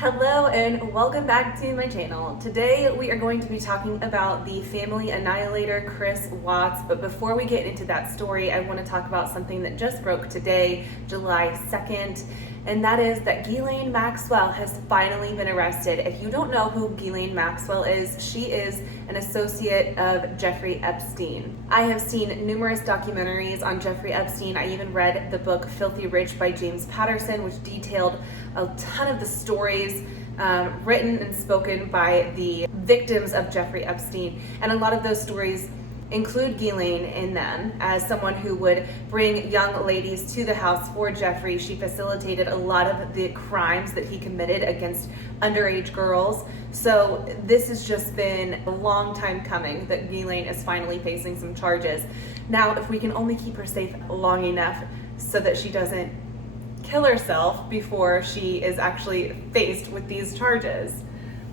Hello and welcome back to my channel. Today we are going to be talking about the family annihilator, Chris Watts. But before we get into that story, I want to talk about something that just broke today, July 2nd. And that is that Ghislaine Maxwell has finally been arrested. If you don't know who Ghislaine Maxwell is, she is an associate of Jeffrey Epstein. I have seen numerous documentaries on Jeffrey Epstein. I even read the book Filthy Rich by James Patterson, which detailed a ton of the stories written and spoken by the victims of Jeffrey Epstein. And a lot of those stories include Ghislaine in them as someone who would bring young ladies to the house for Jeffrey. She facilitated a lot of the crimes that he committed against underage girls. So this has just been a long time coming that Ghislaine is finally facing some charges. Now, if we can only keep her safe long enough so that she doesn't kill herself before she is actually faced with these charges,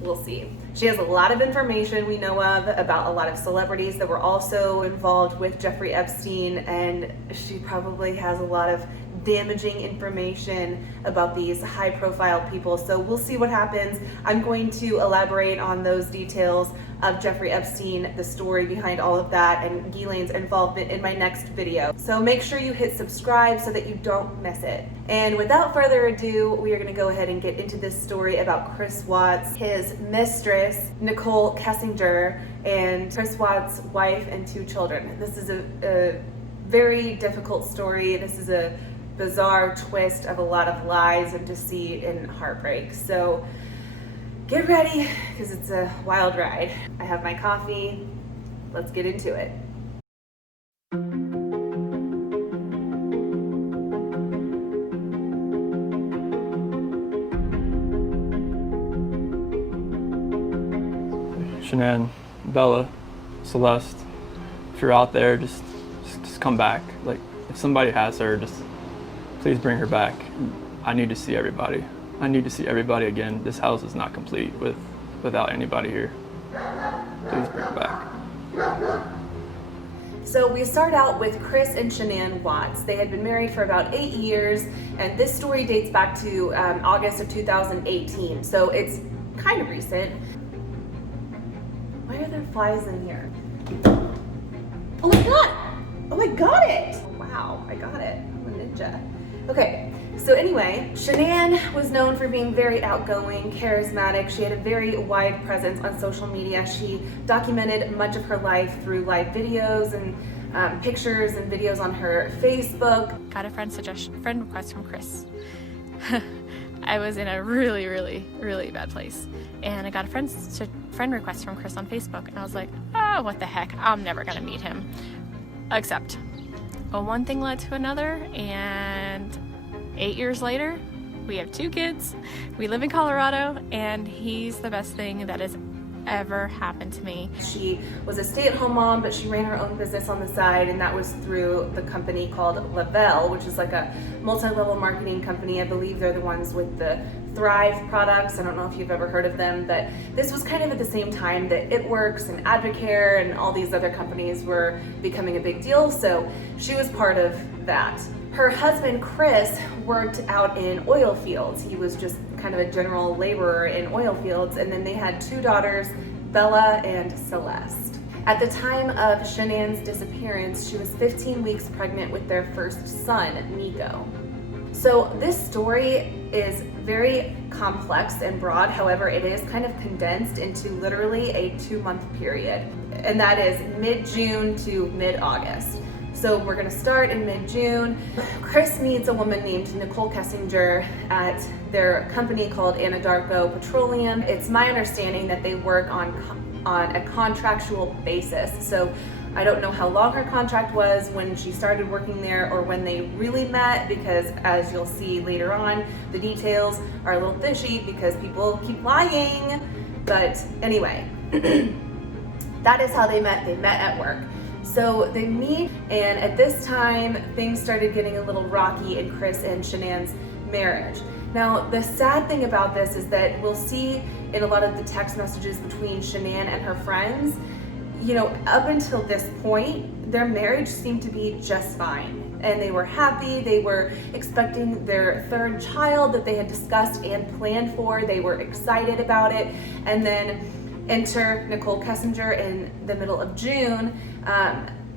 we'll see. She has a lot of information we know of about a lot of celebrities that were also involved with Jeffrey Epstein, and she probably has a lot of damaging information about these high-profile people. So we'll see what happens. I'm going to elaborate on those details of Jeffrey Epstein, the story behind all of that, and Ghislaine's involvement in my next video. So make sure you hit subscribe so that you don't miss it. And without further ado, we are going to go ahead and get into this story about Chris Watts, his mistress, Nichol Kessinger, and Chris Watts' wife and 2 children. This is a very difficult story. This is a bizarre twist of a lot of lies and deceit and heartbreak. So get ready, because it's a wild ride. I have my coffee. Let's get into it. Shanann, Bella, Celeste, if you're out there, just come back. Like, if somebody has her, just please bring her back. I need to see everybody. I need to see everybody again. This house is not complete without anybody here. Please bring her back. So we start out with Chris and Shanann Watts. They had been married for about 8 years, and this story dates back to August of 2018. So it's kind of recent. Why are there flies in here? Oh my God! Oh, I got it! Oh, wow, I got it. I'm a ninja. Okay, so anyway, Shanann was known for being very outgoing, charismatic. She had a very wide presence on social media. She documented much of her life through live videos and pictures and videos on her Facebook. Got a friend request from Chris. I was in a really bad place, and I got a friend request from Chris on Facebook, and I was like, oh, what the heck, I'm never gonna meet him. Except, well, one thing led to another, and 8 years later, we have 2 kids, we live in Colorado, and he's the best thing that has ever happened to me. She was a stay-at-home mom, but she ran her own business on the side, and that was through the company called Lavelle, which is like a multi-level marketing company. I believe they're the ones with the Thrive products. I don't know if you've ever heard of them, but this was kind of at the same time that It Works and Advocare and all these other companies were becoming a big deal, so she was part of that. Her husband, Chris, worked out in oil fields. He was just kind of a general laborer in oil fields, and then they had 2 daughters, Bella and Celeste. At the time of Shanann's disappearance, she was 15 weeks pregnant with their first son, Nico. So this story is very complex and broad. However, it is kind of condensed into literally a 2-month period, and that is mid-June to mid-August. So we're gonna start in mid-June. Chris meets a woman named Nichol Kessinger at their company called Annihilator Petroleum. It's my understanding that they work on a contractual basis. So I don't know how long her contract was when she started working there or when they really met, because as you'll see later on, the details are a little fishy because people keep lying. But anyway, that is how they met. They met at work. So they meet, and at this time, things started getting a little rocky in Chris and Shanann's marriage. Now, the sad thing about this is that we'll see in a lot of the text messages between Shanann and her friends, you know, up until this point, their marriage seemed to be just fine. and they were happy. They were expecting their third child that they had discussed and planned for. They were excited about it. And then enter Nichol Kessinger in the middle of June.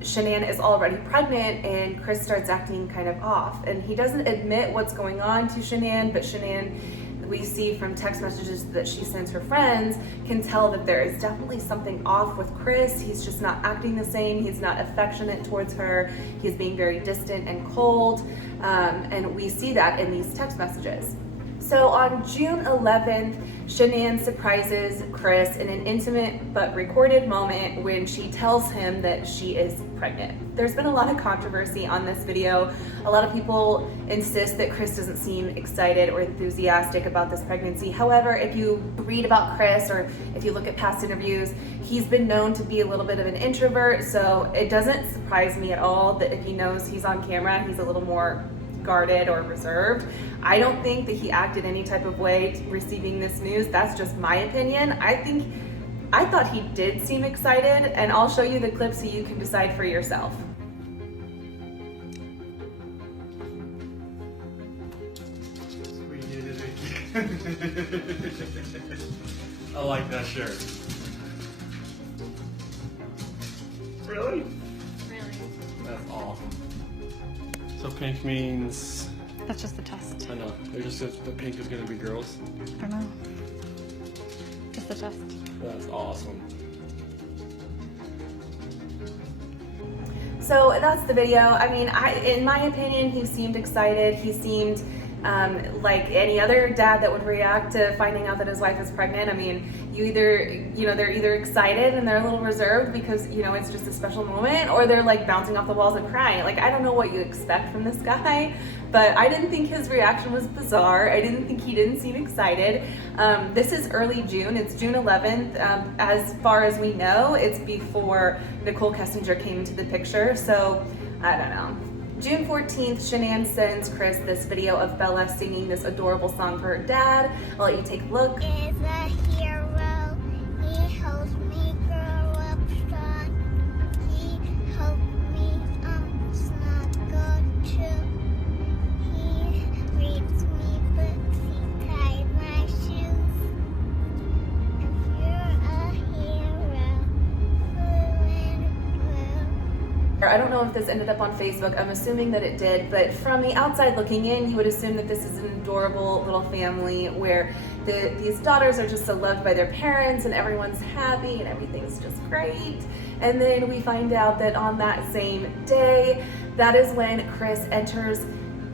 Shanann is already pregnant, and Chris starts acting kind of off. And he doesn't admit what's going on to Shanann, but Shanann, we see from text messages that she sends her friends, can tell that there is definitely something off with Chris. He's just not acting the same. He's not affectionate towards her. He's being very distant and cold. And we see that in these text messages. So on June 11th, Shanann surprises Chris in an intimate but recorded moment when she tells him that she is pregnant. There's been a lot of controversy on this video. A lot of people insist that Chris doesn't seem excited or enthusiastic about this pregnancy. However, if you read about Chris or if you look at past interviews, he's been known to be a little bit of an introvert, so it doesn't surprise me at all that if he knows he's on camera, he's a little more guarded or reserved. I don't think that he acted any type of way receiving this news. That's just my opinion. I thought he did seem excited, and I'll show you the clip so you can decide for yourself. We did it again. I like that shirt. Really? Really? That's awesome. So pink means... That's just the test. I know. It just says the pink is going to be girls. I don't know. Just the test. That's awesome. So that's the video. I mean, in my opinion, he seemed excited. He seemed like any other dad that would react to finding out that his wife is pregnant. I mean, they're either excited and they're a little reserved because, it's just a special moment, or they're like bouncing off the walls and crying. Like, I don't know what you expect from this guy, but I didn't think his reaction was bizarre. I didn't think he didn't seem excited. This is early June. It's June 11th. As far as we know, it's before Nichol Kessinger came into the picture. So I don't know. June 14th, Shanann sends Chris this video of Bella singing this adorable song for her dad. I'll let you take a look. Is a hero. He helps me grow up strong. He helped me not go too. He reads me books. He ties my shoes. If you're a hero, blue and blue. I don't know if this ended up on Facebook. I'm assuming that it did, but from the outside looking in, you would assume that this is an adorable little family where these daughters are just so loved by their parents and everyone's happy and everything's just great. And then we find out that on that same day, that is when Chris enters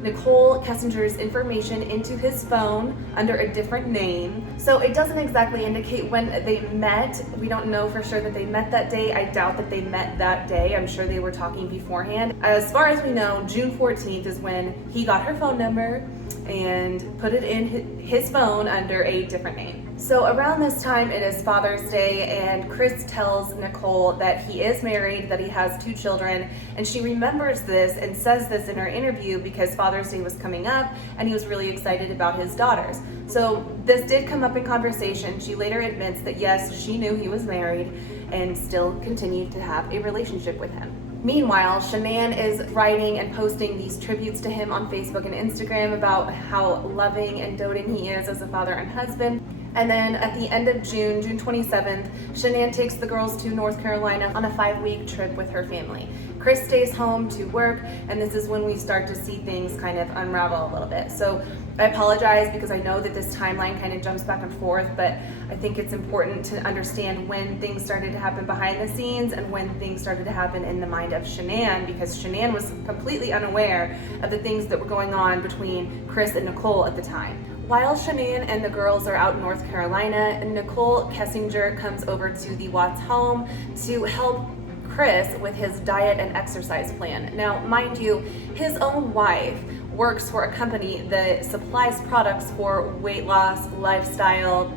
Nichol Kessinger's information into his phone under a different name. So it doesn't exactly indicate when they met. We don't know for sure that they met that day. I doubt that they met that day. I'm sure they were talking beforehand. As far as we know, June 14th is when he got her phone number and put it in his phone under a different name. So around this time, it is Father's Day, and Chris tells Nicole that he is married, that he has 2 children, and she remembers this and says this in her interview because Father's Day was coming up and he was really excited about his daughters. So this did come up in conversation. She later admits that yes, she knew he was married and still continued to have a relationship with him. Meanwhile, Shanann is writing and posting these tributes to him on Facebook and Instagram about how loving and doting he is as a father and husband. And then at the end of June, June 27th, Shanann takes the girls to North Carolina on a 5-week trip with her family. Chris stays home to work, and this is when we start to see things kind of unravel a little bit. So I apologize because I know that this timeline kind of jumps back and forth, but I think it's important to understand when things started to happen behind the scenes and when things started to happen in the mind of Shanann, because Shanann was completely unaware of the things that were going on between Chris and Nicole at the time. While Shanann and the girls are out in North Carolina, Nichol Kessinger comes over to the Watts home to help Chris with his diet and exercise plan. Now, mind you, his own wife works for a company that supplies products for weight loss, lifestyle,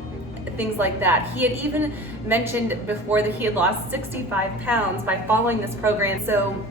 things like that. He had even mentioned before that he had lost 65 pounds by following this program. So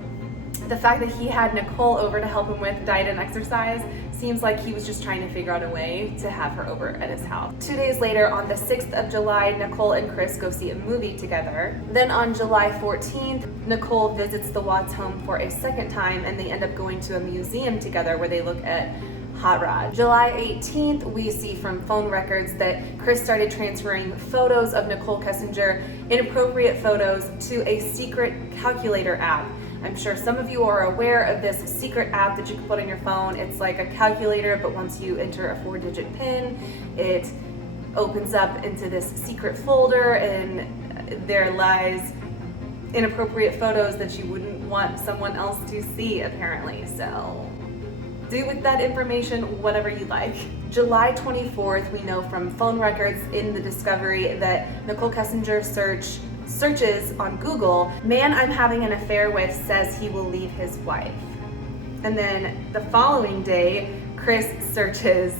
The fact that he had Nicole over to help him with diet and exercise seems like he was just trying to figure out a way to have her over at his house. 2 days later, on the 6th of July, Nicole and Chris go see a movie together. Then on July 14th, Nicole visits the Watts home for a second time, and they end up going to a museum together where they look at hot rod. July 18th, we see from phone records that Chris started transferring photos of Nichol Kessinger, inappropriate photos, to a secret calculator app. I'm sure some of you are aware of this secret app that you can put on your phone. It's like a calculator, but once you enter a 4-digit PIN, it opens up into this secret folder, and there lies inappropriate photos that you wouldn't want someone else to see, apparently. So do with that information whatever you like. July 24th, we know from phone records in the discovery that Nichol Kessinger searches on Google, "Man I'm having an affair with says he will leave his wife." And then the following day, Chris searches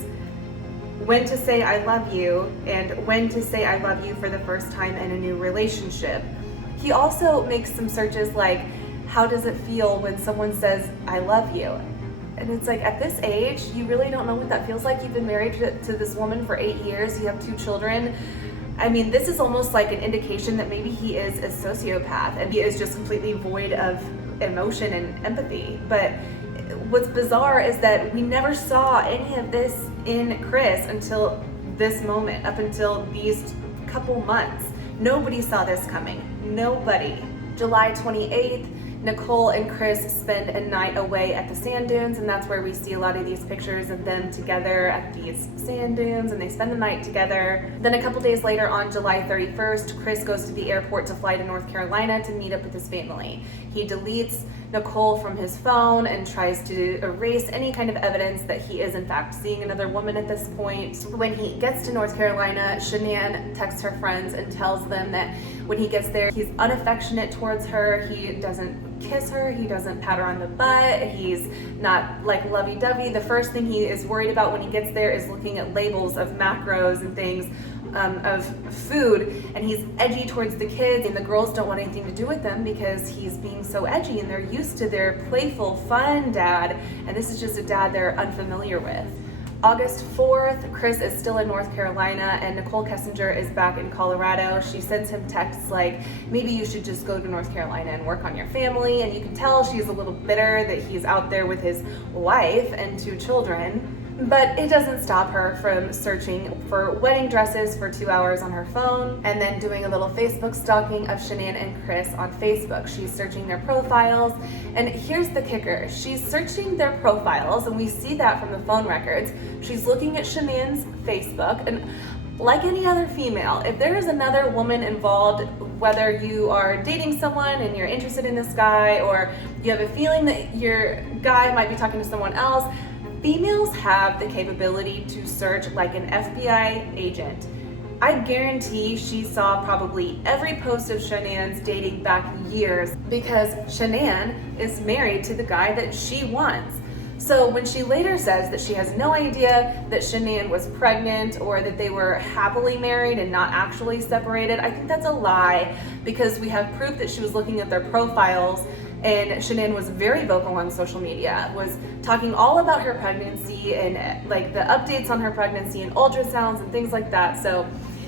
"when to say I love you" and "when to say I love you for the first time in a new relationship." He also makes some searches like, "How does it feel when someone says I love you?" And it's like, at this age, you really don't know what that feels like. You've been married to this woman for 8 years, you have 2 children. I mean, this is almost like an indication that maybe he is a sociopath and he is just completely void of emotion and empathy. But what's bizarre is that we never saw any of this in Chris until this moment, up until these couple months. Nobody saw this coming. Nobody. July 28th, Nicole and Chris spend a night away at the sand dunes, and that's where we see a lot of these pictures of them together at these sand dunes, and they spend the night together. Then a couple days later, on July 31st, Chris goes to the airport to fly to North Carolina to meet up with his family. He deletes Nicole from his phone and tries to erase any kind of evidence that he is in fact seeing another woman at this point. When he gets to North Carolina, Shanann texts her friends and tells them that when he gets there, he's unaffectionate towards her. He doesn't kiss her, he doesn't pat her on the butt, he's not like lovey-dovey. The first thing he is worried about when he gets there is looking at labels of macros and things of food, and he's edgy towards the kids, and the girls don't want anything to do with him because he's being so edgy, and they're used to their playful, fun dad, and this is just a dad they're unfamiliar with. August 4th, Chris is still in North Carolina and Nichol Kessinger is back in Colorado. She sends him texts like, "Maybe you should just go to North Carolina and work on your family," and you can tell she's a little bitter that he's out there with his wife and 2 children. But it doesn't stop her from searching for wedding dresses for 2 hours on her phone and then doing a little Facebook stalking of Shanann and Chris on Facebook. She's searching their profiles, and here's the kicker. She's searching their profiles, and we see that from the phone records. She's looking at Shanann's Facebook, and like any other female, if there is another woman involved, whether you are dating someone and you're interested in this guy, or you have a feeling that your guy might be talking to someone else, females have the capability to search like an FBI agent. I guarantee she saw probably every post of Shanann's dating back years, because Shanann is married to the guy that she wants. So when she later says that she has no idea that Shanann was pregnant or that they were happily married and not actually separated, I think that's a lie, because we have proof that she was looking at their profiles, and Shanann was very vocal on social media, was talking all about her pregnancy and like the updates on her pregnancy and ultrasounds and things like that. So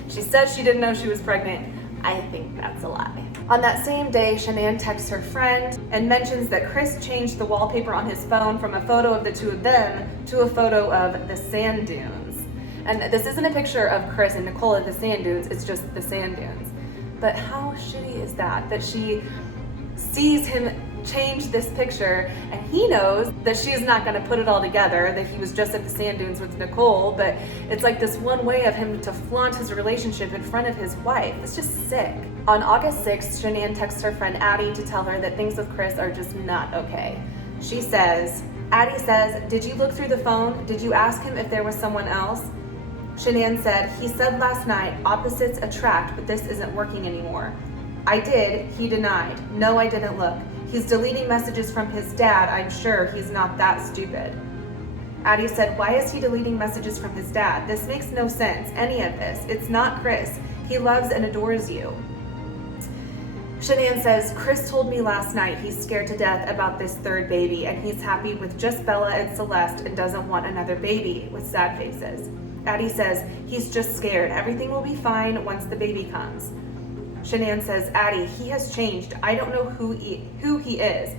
she said she didn't know she was pregnant. I think that's a lie. On that same day, Shanann texts her friend and mentions that Chris changed the wallpaper on his phone from a photo of the 2 of them to a photo of the sand dunes. And this isn't a picture of Chris and Nicole at the sand dunes, it's just the sand dunes. But how shitty is that she sees him change this picture, and he knows that she's not going to put it all together, that he was just at the sand dunes with Nicole, but it's like this one way of him to flaunt his relationship in front of his wife. It's just sick. On August 6th, Shanann texts her friend Addie to tell her that things with Chris are just not okay. Addie says, "Did you look through the phone? Did you ask him if there was someone else?" Shanann said, "He said last night, opposites attract, but this isn't working anymore." "I did," he denied. "No, I didn't look. He's deleting messages from his dad. I'm sure he's not that stupid." Addie said, "Why is he deleting messages from his dad? This makes no sense, any of this. It's not Chris. He loves and adores you." Shanann says, Chris told me last night he's scared to death about this third baby and he's happy with just Bella and Celeste and doesn't want another baby, with sad faces. Addie says, he's just scared. Everything will be fine once the baby comes. Shanann says, Addie, he has changed. I don't know who he is.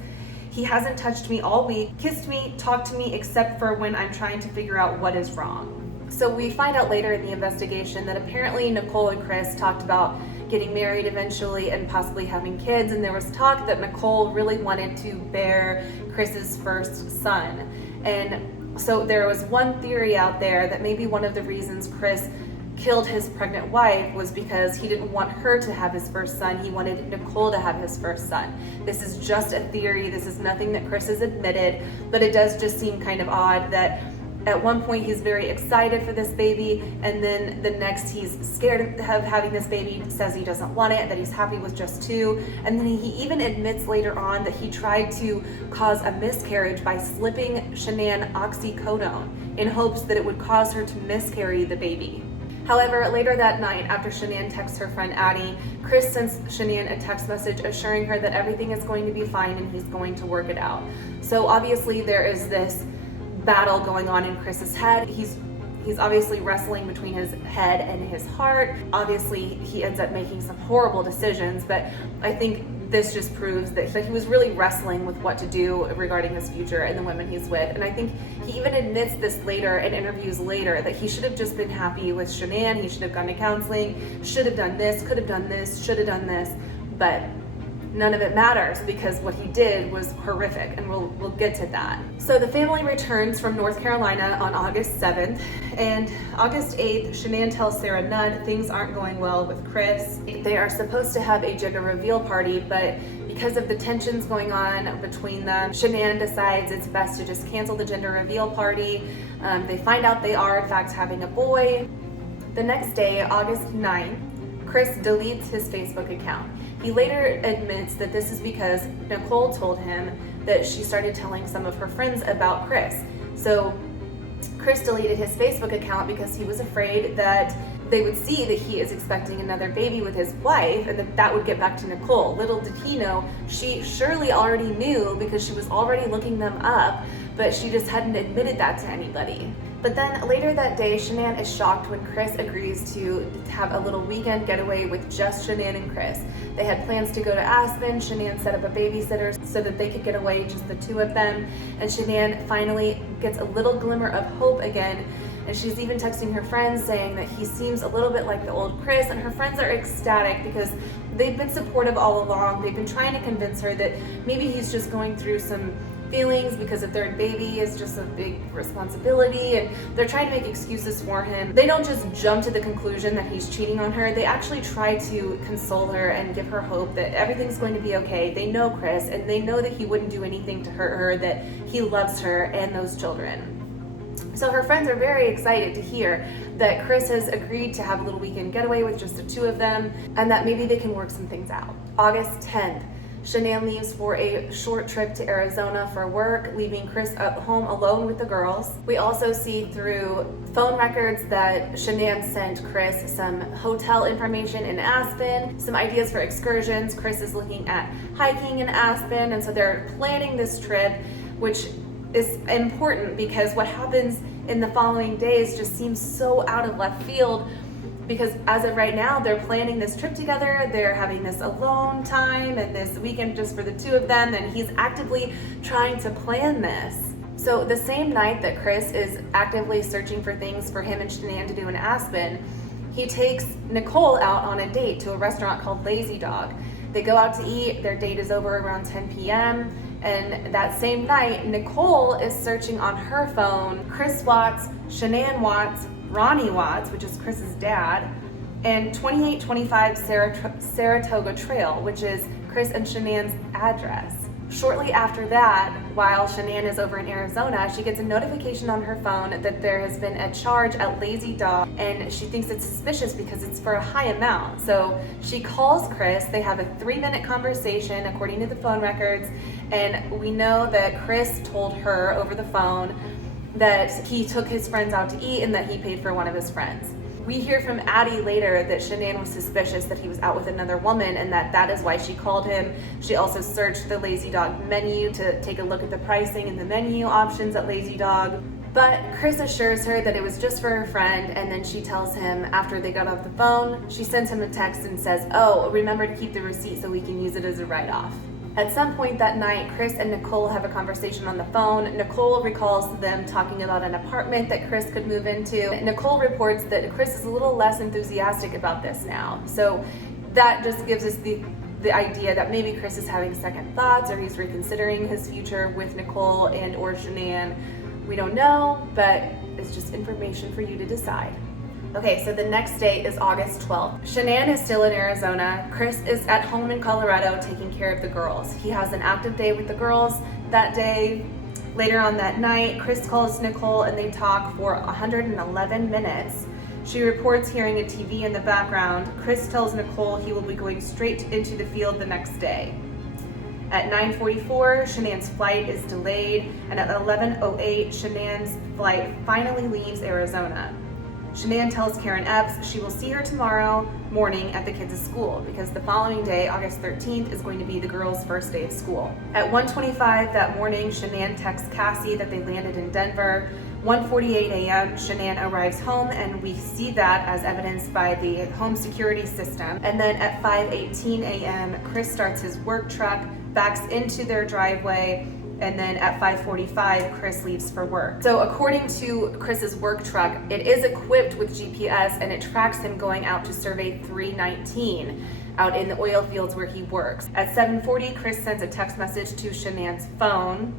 He hasn't touched me all week, kissed me, talked to me, except for when I'm trying to figure out what is wrong. So we find out later in the investigation that apparently Nicole and Chris talked about getting married eventually and possibly having kids, and there was talk that Nicole really wanted to bear Chris's first son. And so there was one theory out there that maybe one of the reasons Chris killed his pregnant wife was because he didn't want her to have his first son. He wanted Nicole to have his first son. This is just a theory. This is nothing that Chris has admitted, but it does just seem kind of odd that at one point he's very excited for this baby, and then the next he's scared of having this baby, says he doesn't want it, that he's happy with just two, and then he even admits later on that he tried to cause a miscarriage by slipping Shanann oxycodone in hopes that it would cause her to miscarry the baby. However, later that night, after Shanann texts her friend Addie, Chris sends Shanann a text message assuring her that everything is going to be fine and he's going to work it out. So obviously there is this battle going on in Chris's head. He's obviously wrestling between his head and his heart. Obviously, he ends up making some horrible decisions, but I think this just proves that he was really wrestling with what to do regarding his future and the women he's with. And I think he even admits this later in interviews later, that he should have just been happy with Shanann. He should have gone to counseling, should have done this, could have done this, should have done this, but none of it matters because what he did was horrific, and we'll get to that. So the family returns from North Carolina on August 7th, and August 8th, Shanann tells Sarah Nudd things aren't going well with Chris. They are supposed to have a gender reveal party, but because of the tensions going on between them, Shanann decides it's best to just cancel the gender reveal party. They find out they are in fact having a boy. The next day, August 9th, Chris deletes his Facebook account. He later admits that this is because Nicole told him that she started telling some of her friends about Chris. So Chris deleted his Facebook account because he was afraid that they would see that he is expecting another baby with his wife and that would get back to Nicole. Little did he know, she surely already knew because she was already looking them up, but she just hadn't admitted that to anybody. But then later that day, Shanann is shocked when Chris agrees to have a little weekend getaway with just Shanann and Chris. They had plans to go to Aspen. Shanann set up a babysitter so that they could get away, just the two of them. And Shanann finally gets a little glimmer of hope again. And she's even texting her friends saying that he seems a little bit like the old Chris, and her friends are ecstatic because they've been supportive all along. They've been trying to convince her that maybe he's just going through some feelings because a third baby is just a big responsibility, and they're trying to make excuses for him. They don't just jump to the conclusion that he's cheating on her. They actually try to console her and give her hope that everything's going to be okay. They know Chris, and they know that he wouldn't do anything to hurt her, that he loves her and those children. So her friends are very excited to hear that Chris has agreed to have a little weekend getaway with just the two of them, and that maybe they can work some things out. August 10th, Shanann leaves for a short trip to Arizona for work, leaving Chris at home alone with the girls. We also see through phone records that Shanann sent Chris some hotel information in Aspen, some ideas for excursions. Chris is looking at hiking in Aspen, and so they're planning this trip, which is important because what happens in the following days just seems so out of left field. Because as of right now, they're planning this trip together, they're having this alone time and this weekend just for the two of them, and he's actively trying to plan this. So the same night that Chris is actively searching for things for him and Shanann to do in Aspen, he takes Nicole out on a date to a restaurant called Lazy Dog. They go out to eat, their date is over around 10 p.m., and that same night, Nicole is searching on her phone Chris Watts, Shanann Watts, Ronnie Watts, which is Chris's dad, and 2825 Saratoga Trail, which is Chris and Shanann's address. Shortly after that, while Shanann is over in Arizona, she gets a notification on her phone that there has been a charge at Lazy Dog, and she thinks it's suspicious because it's for a high amount. So she calls Chris. They have a 3-minute conversation according to the phone records, and we know that Chris told her over the phone that he took his friends out to eat and that he paid for one of his friends. We hear from Addie later that Shanann was suspicious that he was out with another woman and that is why she called him. She also searched the Lazy Dog menu to take a look at the pricing and the menu options at Lazy Dog. But Chris assures her that it was just for her friend, and then she tells him after they got off the phone, she sends him a text and says, "Oh, remember to keep the receipt so we can use it as a write-off." At some point that night, Chris and Nicole have a conversation on the phone. Nicole recalls them talking about an apartment that Chris could move into. Nicole reports that Chris is a little less enthusiastic about this now. So that just gives us the idea that maybe Chris is having second thoughts or he's reconsidering his future with Nicole and or Shanann. We don't know, but it's just information for you to decide. Okay, so the next day is August 12th. Shanann is still in Arizona. Chris is at home in Colorado taking care of the girls. He has an active day with the girls that day. Later on that night, Chris calls Nicole and they talk for 111 minutes. She reports hearing a TV in the background. Chris tells Nicole he will be going straight into the field the next day. At 9:44, Shanann's flight is delayed, and at 11:08, Shanann's flight finally leaves Arizona. Shanann tells Karen Epps she will see her tomorrow morning at the kids' school because the following day, August 13th, is going to be the girls' first day of school. At 1:25 that morning, Shanann texts Cassie that they landed in Denver. 1:48 a.m., Shanann arrives home, and we see that as evidenced by the home security system. And then at 5:18 a.m., Chris starts his work truck, backs into their driveway, and then at 5:45, Chris leaves for work. So according to Chris's work truck, it is equipped with GPS and it tracks him going out to survey 319 out in the oil fields where he works. At 7:40, Chris sends a text message to Shanann's phone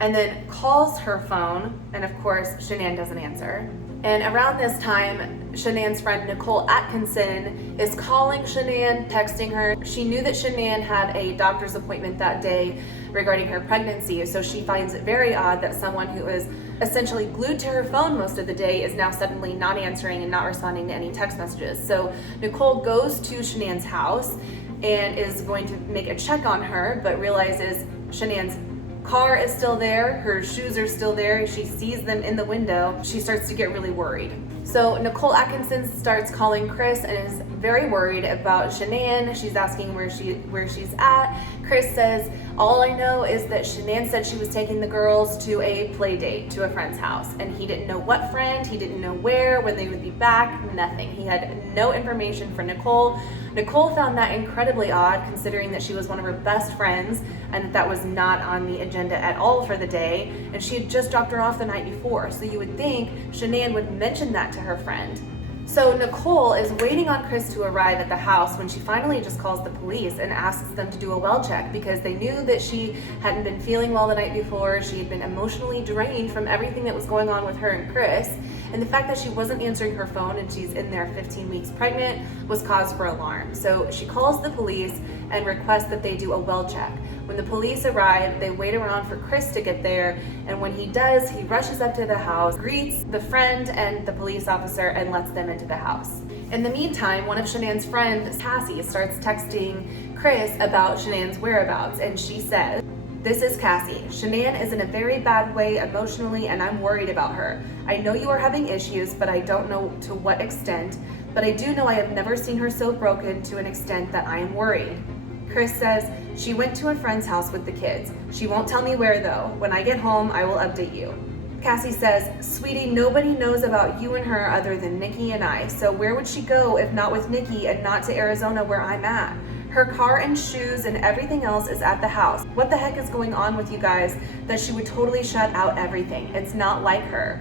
and then calls her phone, and of course, Shanann doesn't answer. And around this time, Shanann's friend Nicole Atkinson is calling Shanann, texting her. She knew that Shanann had a doctor's appointment that day regarding her pregnancy, so she finds it very odd that someone who is essentially glued to her phone most of the day is now suddenly not answering and not responding to any text messages. So Nicole goes to Shanann's house and is going to make a check on her, but realizes Shanann's car is still there, her shoes are still there, she sees them in the window. She starts to get really worried. So Nicole Atkinson starts calling Chris and is very worried about Shanann. She's asking where she's at. Chris says, "All I know is that Shanann said she was taking the girls to a play date to a friend's house, and he didn't know what friend, he didn't know where, when they would be back, nothing." He had no information for Nicole. Nicole found that incredibly odd, considering that she was one of her best friends and that was not on the agenda at all for the day, and she had just dropped her off the night before. So you would think Shanann would mention that to her friend. So Nicole is waiting on Chris to arrive at the house when she finally just calls the police and asks them to do a well check because they knew that she hadn't been feeling well the night before. She had been emotionally drained from everything that was going on with her and Chris. And the fact that she wasn't answering her phone and she's in there 15 weeks pregnant was cause for alarm. So she calls the police and requests that they do a well check. When the police arrive, they wait around for Chris to get there, and when he does, he rushes up to the house, greets the friend and the police officer, and lets them into the house. In the meantime, one of Shanann's friends, Cassie, starts texting Chris about Shanann's whereabouts, and she says, "This is Cassie. Shanann is in a very bad way emotionally, and I'm worried about her. I know you are having issues, but I don't know to what extent, but I do know I have never seen her so broken to an extent that I am worried." Chris says, "She went to a friend's house with the kids. She won't tell me where though. When I get home, I will update you." Cassie says, "Sweetie, nobody knows about you and her other than Nikki and I, so where would she go if not with Nikki and not to Arizona where I'm at? Her car and shoes and everything else is at the house. What the heck is going on with you guys that she would totally shut out everything? It's not like her."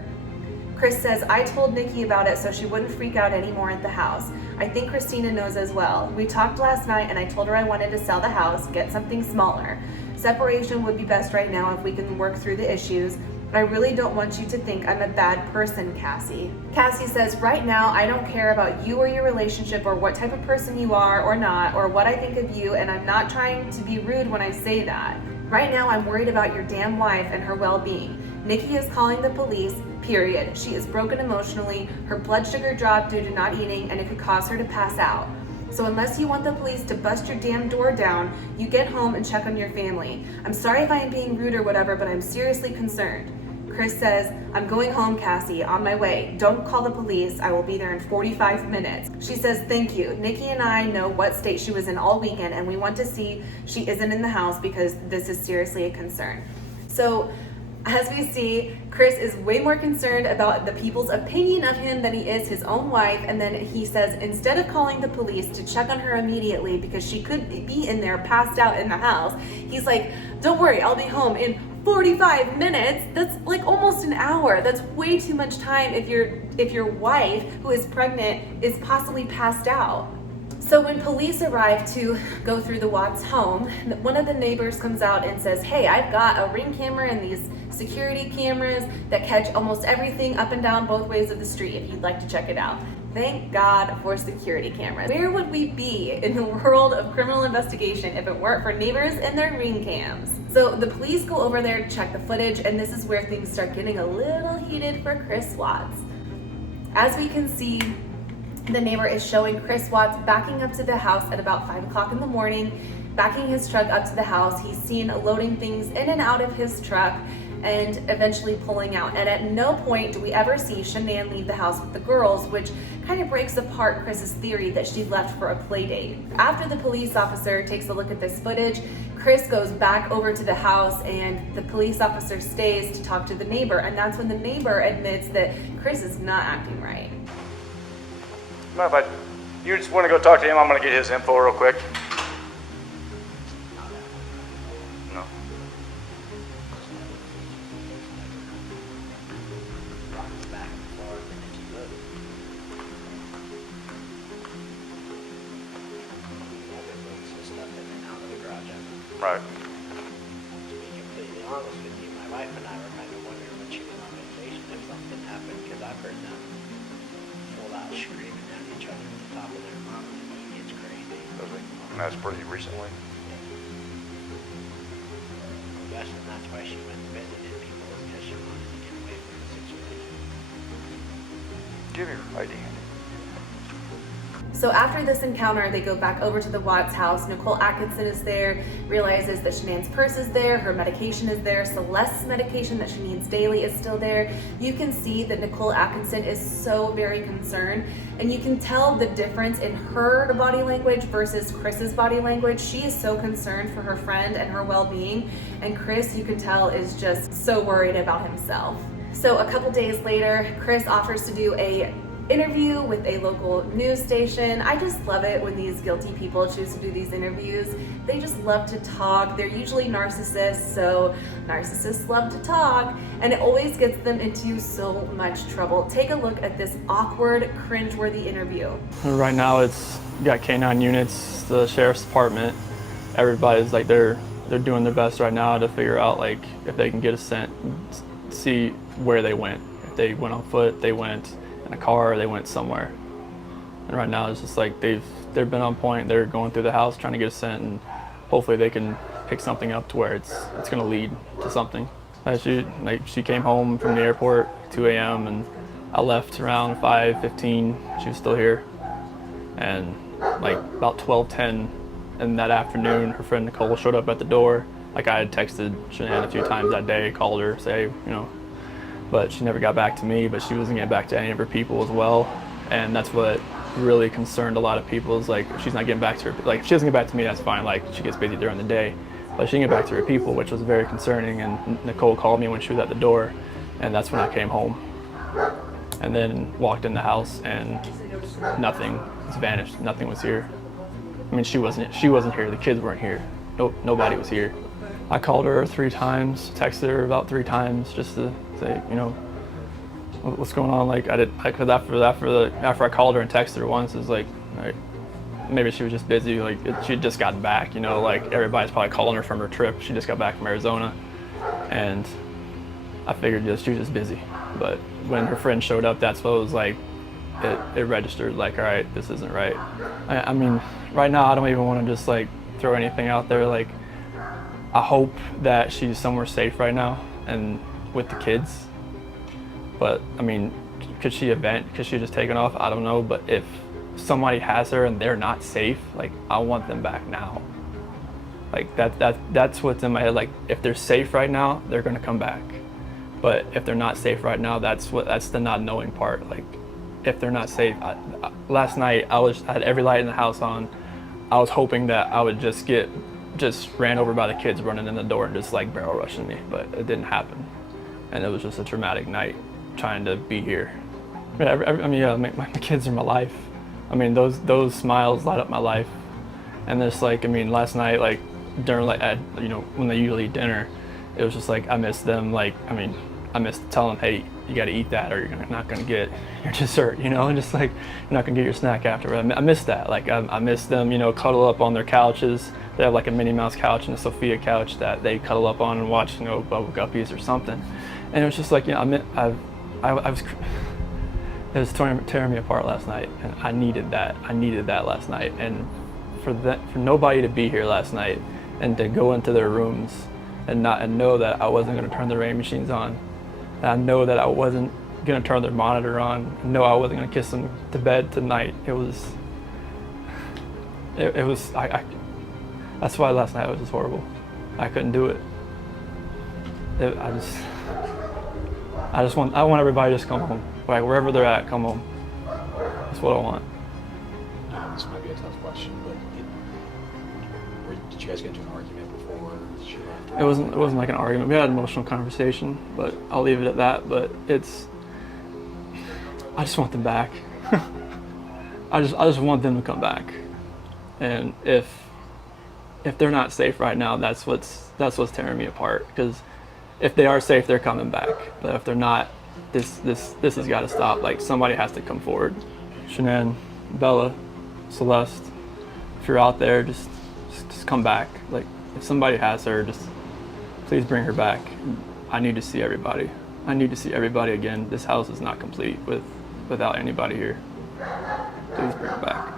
Chris says, "I told Nikki about it so she wouldn't freak out anymore at the house. I think Christina knows as well. We talked last night and I told her I wanted to sell the house, get something smaller. Separation would be best right now if we can work through the issues. I really don't want you to think I'm a bad person, Cassie." Cassie says, "Right now, I don't care about you or your relationship or what type of person you are or not, or what I think of you, and I'm not trying to be rude when I say that. Right now, I'm worried about your damn wife and her well-being. Nikki is calling the police, period. She is broken emotionally, her blood sugar dropped due to not eating, and it could cause her to pass out. So unless you want the police to bust your damn door down, you get home and check on your family. I'm sorry if I am being rude or whatever, but I'm seriously concerned." Chris says, "I'm going home, Cassie, on my way. Don't call the police. I will be there in 45 minutes. She says, "Thank you. Nikki and I know what state she was in all weekend, and we want to see she isn't in the house because this is seriously a concern." So, as we see, Chris is way more concerned about the people's opinion of him than he is his own wife. And then he says, instead of calling the police to check on her immediately because she could be in there passed out in the house, he's like, "Don't worry, I'll be home in 45 minutes. That's like almost an hour. That's way too much time if your wife, who is pregnant, is possibly passed out." So when police arrive to go through the Watts home, one of the neighbors comes out and says, "Hey, I've got a Ring camera and these security cameras that catch almost everything up and down both ways of the street if you'd like to check it out." Thank God for security cameras. Where would we be in the world of criminal investigation if it weren't for neighbors and their Ring cams? So the police go over there to check the footage, and this is where things start getting a little heated for Chris Watts. As we can see, the neighbor is showing Chris Watts backing up to the house at about 5 o'clock in the morning, backing his truck up to the house. He's seen loading things in and out of his truck and eventually pulling out. And at no point do we ever see Shanann leave the house with the girls, which kind of breaks apart Chris's theory that she left for a play date. After the police officer takes a look at this footage, Chris goes back over to the house and the police officer stays to talk to the neighbor. And that's when the neighbor admits that Chris is not acting right. Mind if you just want to go talk to him? I'm going to get his info real quick. No. Right. To be completely honest with you, my wife and I were kind of wondering when she was on vacation if something happened, because I've heard them full out screaming at each other at the top of their lungs, and it's crazy. And that's pretty recently. I'm guessing that's why she went and visited people, because she wanted to get away from the situation. Give me your ID. So after this encounter, they go back over to the Watts house. Nicole Atkinson is there, realizes that Shanann's purse is there, her medication is there, Celeste's medication that she needs daily is still there. You can see that Nicole Atkinson is so very concerned, and you can tell the difference in her body language versus Chris's body language. She is so concerned for her friend and her well-being, and Chris, you can tell, is just so worried about himself. So a couple days later, Chris offers to do a interview with a local news station. I just love it when these guilty people choose to do these interviews. They just love to talk. They're usually narcissists, so narcissists love to talk, and it always gets them into so much trouble. Take a look at this awkward, cringeworthy interview. Right now it's you got K9 units, the sheriff's department. Everybody's like they're doing their best right now to figure out like if they can get a scent, see where they went. If they went on foot, they went in a car, they went somewhere. And right now it's just like they've been on point. They're going through the house trying to get a scent, and hopefully they can pick something up to where it's going to lead to something. She came home from the airport 2 a.m. and I left around 5:15. She was still here, and like about 12:10 in that afternoon, her friend Nicole showed up at the door. Like I had texted Shanann a few times that day, called her, say, but she never got back to me, but she wasn't getting back to any of her people as well. And that's what really concerned a lot of people, is like, if she's not getting back to her, like if she doesn't get back to me, that's fine, like she gets busy during the day, but she didn't get back to her people, which was very concerning. And Nicole called me when she was at the door, and that's when I came home. And then walked in the house and nothing was vanished, nothing was here. I mean, she wasn't here, the kids weren't here, nobody was here. I called her 3 times, texted her about 3 times just to say, what's going on? Like because after I called her and texted her once, it's like, maybe she was just busy. Like she had just gotten back, like everybody's probably calling her from her trip. She just got back from Arizona, and I figured she was just busy. But when her friend showed up, that's what it was like. It registered like, all right, this isn't right. I mean, right now I don't even want to just like throw anything out there. Like I hope that she's somewhere safe right now and with the kids. But I mean, could she just taken off? I don't know. But if somebody has her and they're not safe, like I want them back now. Like that's what's in my head. Like if they're safe right now, they're gonna come back. But if they're not safe right now, that's the not knowing part. Like, if they're not safe, last night I had every light in the house on. I was hoping that I would just ran over by the kids running in the door and just like barrel rushing me, but it didn't happen. And it was just a traumatic night trying to be here. My kids are my life. I mean, those smiles light up my life. And just like, I mean, last night, like during when they usually eat dinner, it was just like I missed them. Like, I mean, I missed telling them, hey, you got to eat that or you're not going to get your dessert, and just like you're not going to get your snack after. I missed that. Like I missed them, cuddle up on their couches. They have like a Minnie Mouse couch and a Sophia couch that they cuddle up on and watch, Bubble Guppies or something. And it was just like, it was tearing me apart last night, and I needed that. I needed that last night, and for nobody to be here last night and to go into their rooms and know that I wasn't going to turn the rain machines on. And I know that I wasn't going to turn their monitor on. I know I wasn't going to kiss them to bed tonight. That's why last night was just horrible. I couldn't do it. I want everybody to just come home. Like wherever they're at, come home. That's what I want. This might be a tough question, but did you guys get into an argument before she left? It wasn't like an argument. We had an emotional conversation, but I'll leave it at that. But I just want them back. I just want them to come back. And if they're not safe right now, that's what's tearing me apart. Because if they are safe, they're coming back. But if they're not, this has got to stop. Like somebody has to come forward. Shanann, Bella, Celeste, if you're out there, just come back. Like if somebody has her, just please bring her back. I need to see everybody. I need to see everybody again. This house is not complete without anybody here. Please bring her back.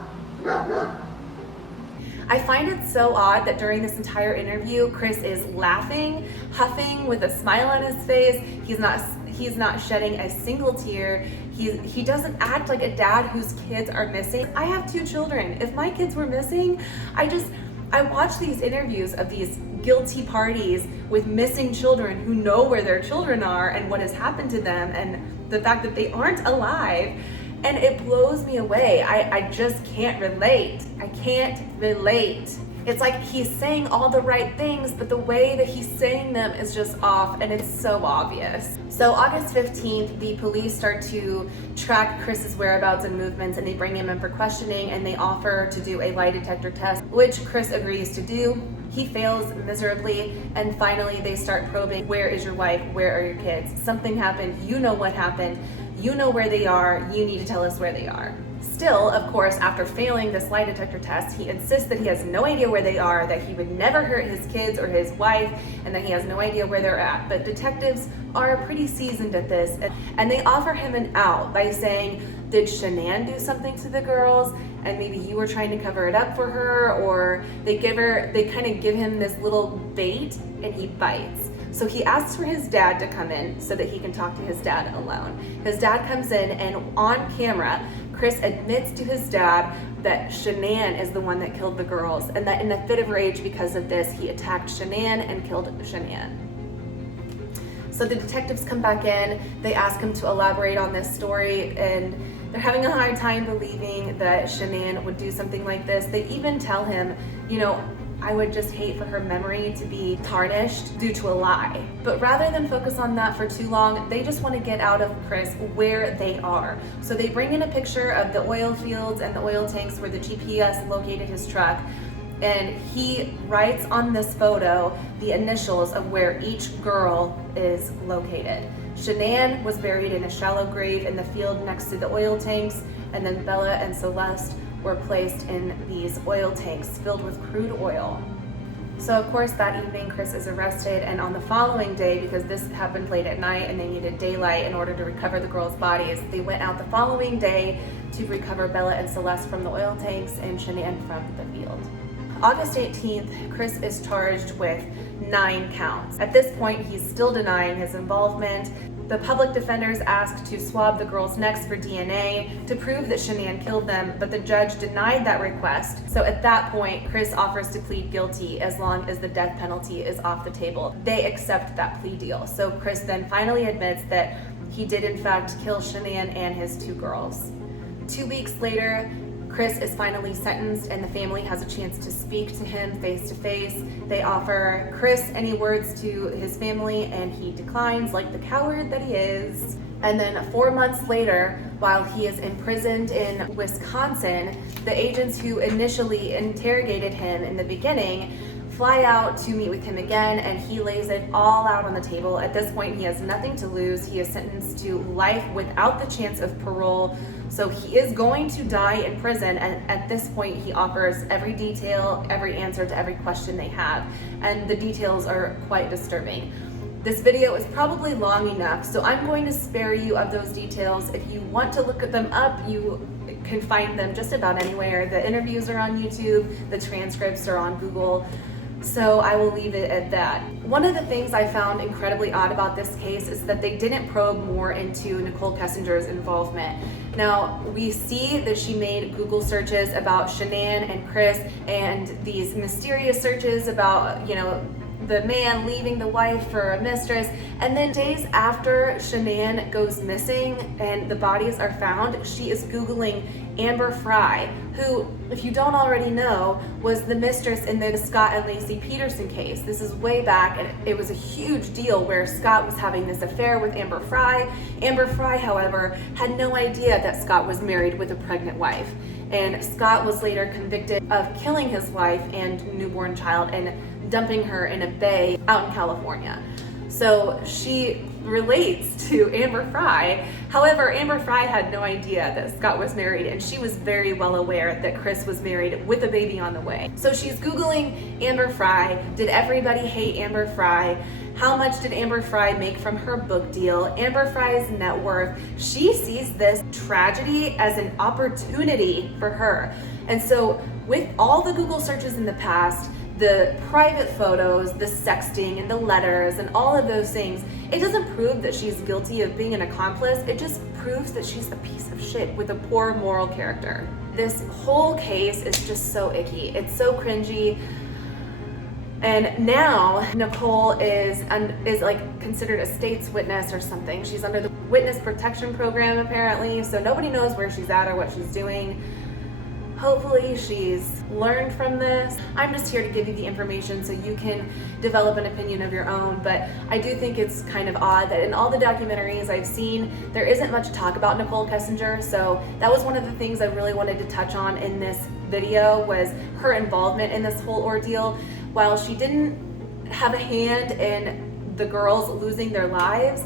I find it so odd that during this entire interview, Chris is laughing, huffing with a smile on his face. He's not shedding a single tear. He doesn't act like a dad whose kids are missing. I have 2 children. If my kids were missing, I watch these interviews of these guilty parties with missing children who know where their children are and what has happened to them and the fact that they aren't alive. And it blows me away. I just can't relate. I can't relate. It's like he's saying all the right things, but the way that he's saying them is just off, and it's so obvious. So August 15th, the police start to track Chris's whereabouts and movements, and they bring him in for questioning, and they offer to do a lie detector test, which Chris agrees to do. He fails miserably, and finally they start probing. Where is your wife? Where are your kids? Something happened. You know what happened. You know where they are. You need to tell us where they are. Still, of course, after failing this lie detector test, he insists that he has no idea where they are, that he would never hurt his kids or his wife, and that he has no idea where they're at. But detectives are pretty seasoned at this, and they offer him an out by saying, did Shanann do something to the girls, and maybe you were trying to cover it up for her? Or they kind of give him this little bait, and he bites. So he asks for his dad to come in so that he can talk to his dad alone. His dad comes in, and on camera, Chris admits to his dad that Shanann is the one that killed the girls, and that in a fit of rage because of this, he attacked Shanann and killed Shanann. So the detectives come back in, they ask him to elaborate on this story, and they're having a hard time believing that Shanann would do something like this. They even tell him, I would just hate for her memory to be tarnished due to a lie. But rather than focus on that for too long, they just want to get out of Chris where they are. So they bring in a picture of the oil fields and the oil tanks where the GPS located his truck. And he writes on this photo the initials of where each girl is located. Shanann was buried in a shallow grave in the field next to the oil tanks, and then Bella and Celeste were placed in these oil tanks filled with crude oil. So of course that evening Chris is arrested, and on the following day, because this happened late at night and they needed daylight in order to recover the girls' bodies, they went out the following day to recover Bella and Celeste from the oil tanks and Shanann from the field. August 18th, Chris is charged with 9 counts. At this point, he's still denying his involvement. The public defenders asked to swab the girls' necks for DNA to prove that Shanann killed them, but the judge denied that request. So at that point, Chris offers to plead guilty as long as the death penalty is off the table. They accept that plea deal. So Chris then finally admits that he did in fact kill Shanann and his 2 girls. 2 weeks later, Chris is finally sentenced and the family has a chance to speak to him face to face. They offer Chris any words to his family and he declines like the coward that he is. And then 4 months later, while he is imprisoned in Wisconsin, the agents who initially interrogated him in the beginning fly out to meet with him again, and he lays it all out on the table. At this point, he has nothing to lose. He is sentenced to life without the chance of parole. So he is going to die in prison, and at this point, he offers every detail, every answer to every question they have, and the details are quite disturbing. This video is probably long enough, so I'm going to spare you of those details. If you want to look them up, you can find them just about anywhere. The interviews are on YouTube, the transcripts are on Google. So I will leave it at that. One of the things I found incredibly odd about this case is that they didn't probe more into Nichol Kessinger's involvement. Now, we see that she made Google searches about Shanann and Chris and these mysterious searches about, the man leaving the wife for a mistress. And then days after Shanann goes missing and the bodies are found, she is Googling Amber Fry, who, if you don't already know, was the mistress in the Scott and Lacey Peterson case. This is way back, and it was a huge deal where Scott was having this affair with Amber Fry. Amber Fry, however, had no idea that Scott was married with a pregnant wife. And Scott was later convicted of killing his wife and newborn child and dumping her in a bay out in California. So she relates to Amber Fry. However, Amber Fry had no idea that Scott was married, and she was very well aware that Chris was married with a baby on the way. So she's Googling Amber Fry. Did everybody hate Amber Fry? How much did Amber Fry make from her book deal? Amber Fry's net worth. She sees this tragedy as an opportunity for her. And so with all the Google searches in the past, the private photos, the sexting and the letters and all of those things, it doesn't prove that she's guilty of being an accomplice. It just proves that she's a piece of shit with a poor moral character. This whole case is just so icky. It's so cringy. And now Nicole is like considered a state's witness or something. She's under the witness protection program apparently, so nobody knows where she's at or what she's doing. Hopefully she's learned from this. I'm just here to give you the information so you can develop an opinion of your own, but I do think it's kind of odd that in all the documentaries I've seen, there isn't much talk about Nichol Kessinger, so that was one of the things I really wanted to touch on in this video, was her involvement in this whole ordeal. While she didn't have a hand in the girls losing their lives,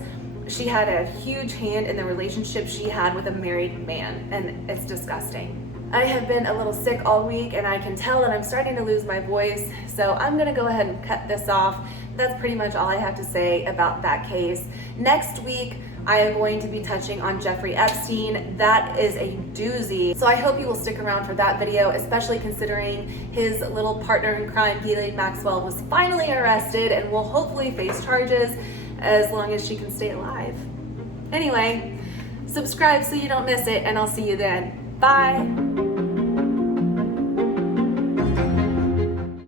she had a huge hand in the relationship she had with a married man, and it's disgusting. I have been a little sick all week and I can tell that I'm starting to lose my voice, so I'm gonna go ahead and cut this off. That's pretty much all I have to say about that case. Next week, I am going to be touching on Jeffrey Epstein. That is a doozy. So I hope you will stick around for that video, especially considering his little partner in crime, Ghislaine Maxwell, was finally arrested and will hopefully face charges as long as she can stay alive. Anyway, subscribe so you don't miss it, and I'll see you then. Bye.